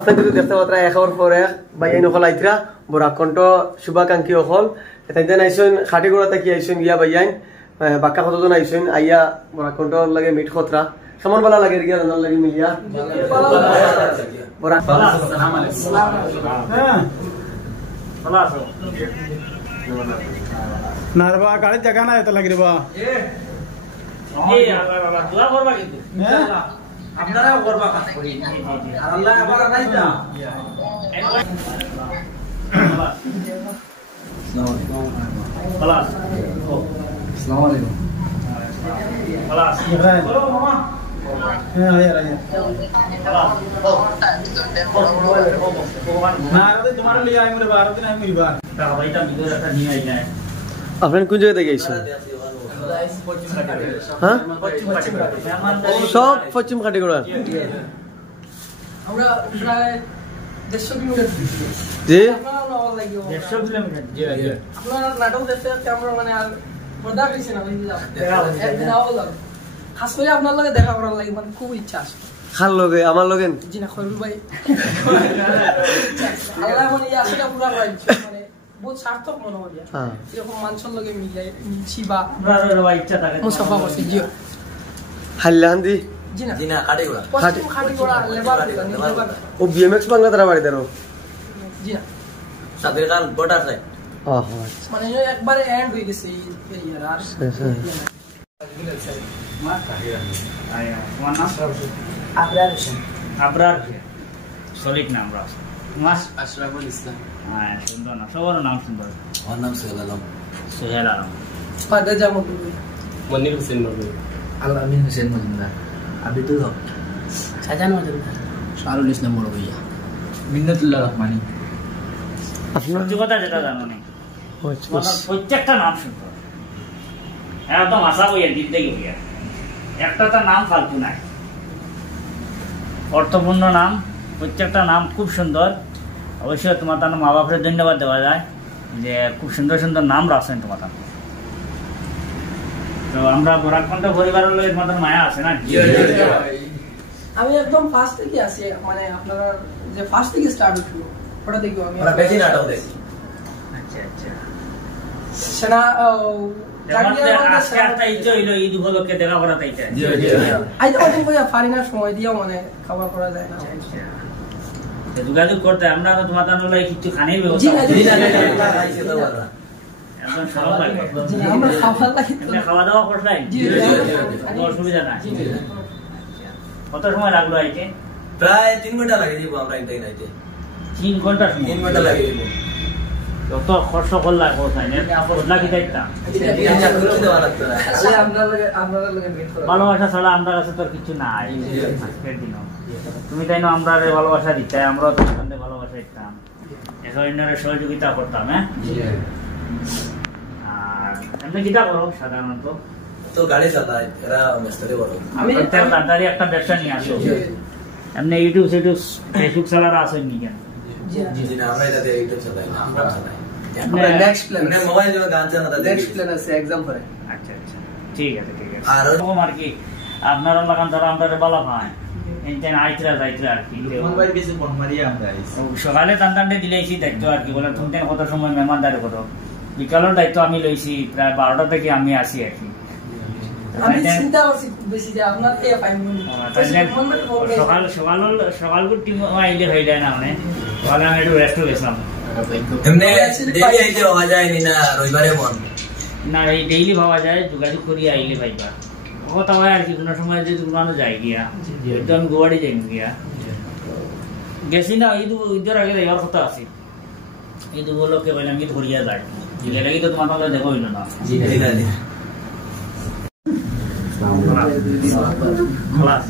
কিন্তু দেখতে পাত্রা একের পর এক বাইয়াই নকল আইতরা বরাকণ্ঠ শুভাকাঙ্ক্ষী অকল এটাইতেন আইসেন খাটিগোড়াতে কি আইসেন গিয়া বাইয়াই বাক্কা কতজন আইসেন আইয়া বরাকণ্ঠ লাগে মিট খতরা কেমন ভালো লাগে গিয়া রান্নার লাগে মিলিয়া বরা আসসালামু আলাইকুম হ্যাঁ ভালো আছো নারবা গাড়ি জায়গা না এত লাগি রেবা এই আল্লাহ বাবা দোয়া করবা কিন্তু ইনশাআল্লাহ আপনারাও করবা কাজ করি আর আল্লাহ আবার নাই না خلاص السلام عليكم خلاص বলো মামা হ্যাঁ আয়া خلاص না আরে তোমার লিয়ে আই মরে 12 দিন আই মরিবা তা ভাইটা ভিডিও একটা নিয়ে আই না আপনার কোন জায়গা থেকে আইছেন হ্যাঁ সব পশ্চিম খাটিগড়া আমরা প্রায় 150 কিলোমিটার জি আপনারা নাও লাগিও 150 কিলোমিটার জি আপনারা নাটক দেখতে আমরা মানে আর পর্দা কইছি না বুঝলি একদিন আও লাগ খাস করে আপনার লগে দেখা করার লাগি মানে খুব ইচ্ছা আছে খাল লগে আমার লগে জি না খরুল ভাই আল্লাহ মানে এই আশাটা পুরা করাইছে মানে বহুত সার্থক মনে হয় হ্যাঁ এরকম মানুষের লগে মিলছি বা আপনার ইচ্ছা থাকে মুসাফা করছি জি হাল্লান্দি জি না জি না কাটিগোড়া খাটি করা লেবার ও বিএমএক্স বাংলা তারা বাড়ি দেরো জি না সাবির খান বর্ডার সাইড ওহ মানে একবারে এন্ড হয়ে গেছে এই এরিয়ার আর আবরার সলিড নাম রাস মাস আশরাফুল ইসলাম হ্যাঁ সুন্দর না সবার নাম সুন্দর আমার নাম সোহেল আলম সোহেল আলম পাদে যাবো মনির হোসেন মজুমদার আল আমিন হোসেন মজুমদার আবিদুল হক সাজান মজুমদার শাহরুল ইসলাম বড়ভূইয়া মিন্নাতুল্লাহ রহমানি সত্যি কথা যেটা জানো না প্রত্যেকটা নাম সুন্দর একদম আশা বইয়া দিক থেকে বইয়া একটা তার নাম ফালতু নাই অর্থপূর্ণ নাম প্রত্যেকটা নাম খুব সুন্দর অবশ্যই তোমার তার মা বাপের ধন্যবাদ দেওয়া যায় যে খুব সুন্দর সুন্দর নাম রাখছেন তোমার তার তো আমরা বরাকণ্ঠ পরিবারের লোক তোমাদের মায়া আছে না আমি একদম ফার্স্ট থেকে আসি মানে আপনারা যে ফার্স্ট থেকে স্টার্ট হলো ওটা দেখো আমি আমরা বেশি নাটক দেখি আচ্ছা আচ্ছা সেনা আজকে একটা ইচ্ছে হইলো ঈদ উপলক্ষে দেখা করা তাইতে আইতে পারেন ভাইয়া ফারিনা সময় দিয়েও মানে খাবার করা যায় না যোগাযোগ করতে আমরা তো তোমার তার কিছু খানেই জি ব্যবস্থা না, জি না, জি না। একদম সরল লাগবে জি না, আমরা খাবার লাগে তো এমনি খাওয়া দাওয়া করলাই জি কোনো অসুবিধা নাই কত সময় লাগলো আইতে প্রায় 3 ঘন্টা লাগে দিব আমরা ইনটাই নাইতে 3 ঘন্টা সময় 3 ঘন্টা লাগে দিব যত খরচ করলা কোথায় বদলা কি দায়িত্ব ভালোবাসা ছাড়া আমরা কাছে তোর কিছু নাই আজকের দিনও তুমি তাই না আমরা ভালোবাসা দিতে আমরাও তোমাদের ভালোবাসা দিতাম এসব সহযোগিতা করতাম হ্যাঁ আর এমনি কিটা করো সাধারণত তো গাড়ি চালায় এরা মিস্ত্রি বড় আমি তাড়াতাড়ি একটা ব্যবসা নিয়ে আসো এমনি ইউটিউব ফেসবুক চালারা আসেননি কেন জি না আমরা এটাতে ইউটিউব চালাই না আমরা চালাই আমরা নেক্সট প্ল্যান মানে মোবাইল দিয়ে গান চালাতে নেক্সট প্ল্যান আছে एग्जाम করে আচ্ছা আচ্ছা ঠিক আছে আর এরকম আর কি আপনারা লাগান ধরো আমরা ভালো হয় এনতেন আইতরা যাইতরা আর কি মোবাইল বেশি ফোন মারিয়া আমরা সকালে টানটানটে দিলেছি দায়িত্ব আর কি বলে তুমি তেন কত সময় মেহমানদারি করো বিকালের দায়িত্ব আমি লইছি প্রায় 12টা থেকে আমি আসি আর কি আমি চিন্তা করছি খুব বেশি যে আপনার এই সকাল টিম আইলে হয়ে যায় না মানে তাহলে আমি একটু রেস্ট গেছিলাম এমনি ডেইলি আইতে হওয়া যায়নি না রবিবারে মন না এই ডেইলি ভাবা যায় যোগাযোগ করি আইলে ভাইবা কথা হয় আর কি কোনো সময় যদি ঘুমানো যায় গিয়া তো আমি গোয়াড়ি যাই গিয়া গেছি না ঈদের আগে যাওয়ার কথা আছে ঈদ উপলক্ষে বললাম কি ধরিয়া যায় দিলে লাগি তো তোমার তাহলে দেখা হইল না খালাস